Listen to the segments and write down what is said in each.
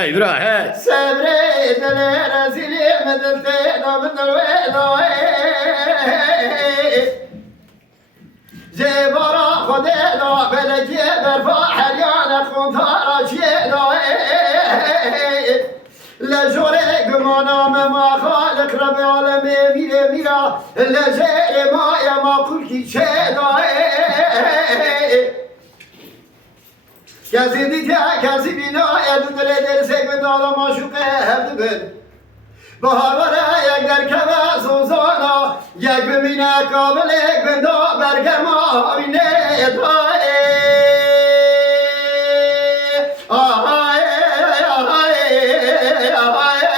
Hey bra hey. Sebre dele rezili medelte namdır ve Zebara khudela belediye berfa helyana kontara şeda Lejore gümana mema khalik Rabbi alemi mire mira Lejere maya makul ki şeda Gezidi te kezi bina edindire derse gündala maşuke hevdibin Bahar var yekler keve sozana Yek bimine kabile günda bergema avine etae Ahay ahay ahay ahay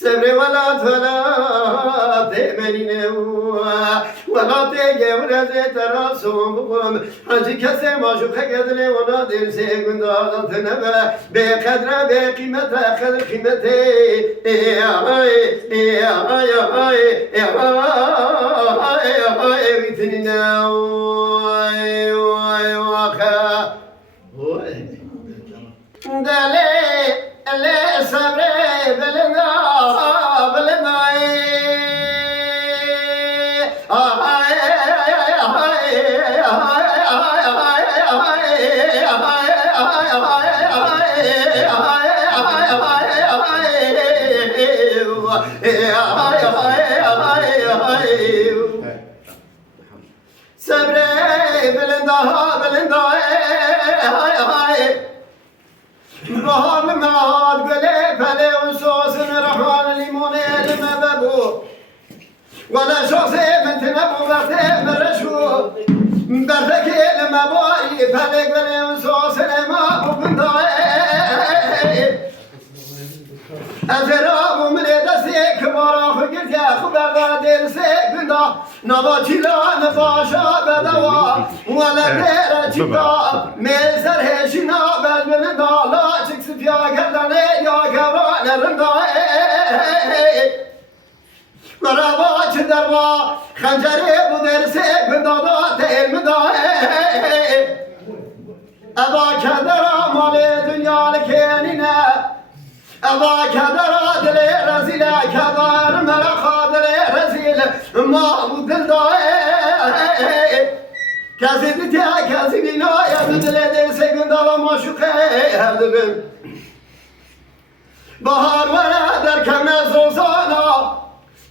Sebre velat velat emenine velat gevre terasum bukum Hacı kese maşuka gedle ona derse gündadan tenebe Be kadre be kıymete kadr kıymete ay vitnine ay vaka Dale ele sabre belena Sebre belinda Bahar mehad gele pele usosun rahman limone lime bebu Vela şose mentine bu verte merşu Berteki lime bari pele gele usosun ema bu bunda Ezera bu mredesi kıvara hükürt ya Kuberda derse günda Navaçilan başa bedava Velekere çıkta Mezer heşina belbinin dağla Çıksın ya gerdane ya gevranerinde Merhaba çındarma Hanceri bu derse günda da değil mi da Eva kedera mali dünyalı kenine Eva kedera dile rezile Kedar meleka dile rezile Mahmud dilda Kezidi te kezidi la Yedidile derse gündala maşuke hevdibim Bahar vere derkemez ozana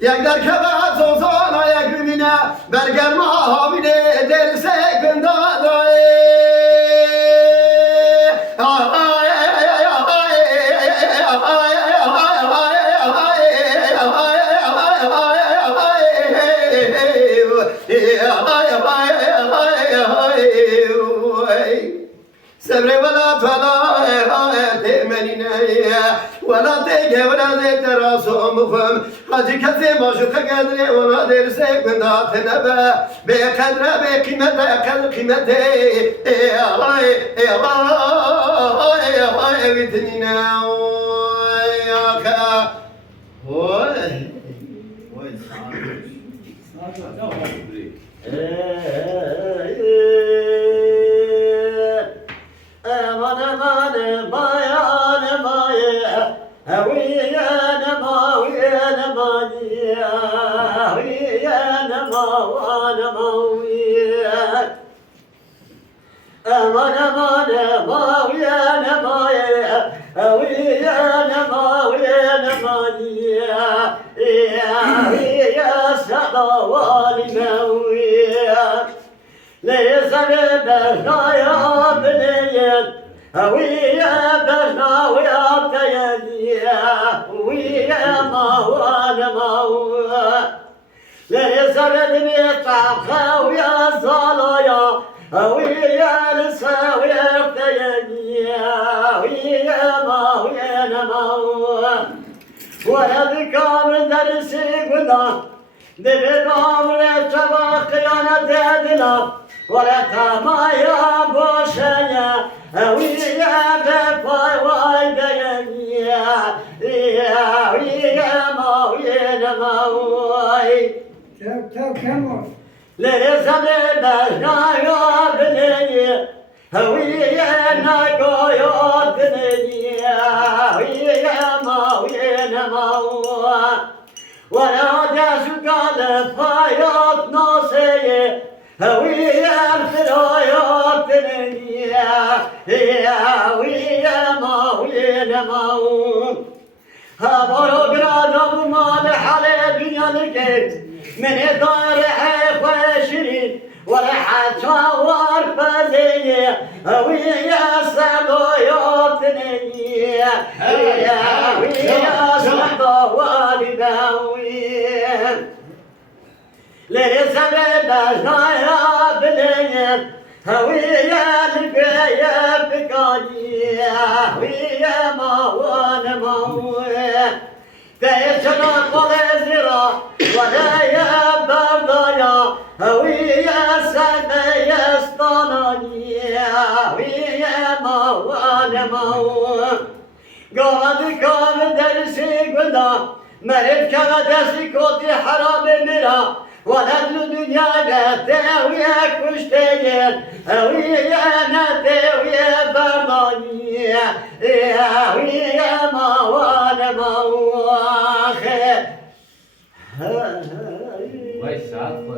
Yek derkemez ozana Yek bimine bergerma havine derse gündala Sebre velat velat emenine Velat gevre terasum bukum Hacı kese maşuka gedre ona derse günda tenebe Be kadre be kıymete kadr kıymete Ay vitnine yaka Oy Aman bayan baye Hawiyan mawiyan maniya Hawiyan mawan mawiyan Aman mawiyan maye Hawiyan mawiyan maniya Ya sadawali mawiyan Leysa berna ya bniyet Hawiya berna ya خويا صلايا ويا السويق تينيا ويا ما ويا نما ويذكر من درسي قلنا دبنا من شباقيانا دادنا ولا تمايا بوشيا ويا بفاي وايدينيا ويا ما ويا نما تو كم ليس ببشنا بني ويا نقايا دنيا ويا ما ويا نما ولا داس قال فايات ناصي ويا الفرايات دنيا ويا ما ويا نما هبارو قرادو مال حالي بنيا لكيت من دار خوشرين ولا حد شوار فزيه ويا سلويات نية ويا سلطة والداوين ليس ببجنايا بنية ويا البيا بكانية ويا ما وانا مويه تيشنا قلزرا ولا يا بردايا ويا سنة يستانانيا ويا ما وانا مو قاد كام درسي قلنا مرد كما درسي كوتي حرام مرا ولا الدنيا نتا ويا كشتين ويا نتا ويا بردانيا ويا ما وانا مو Vai, saco,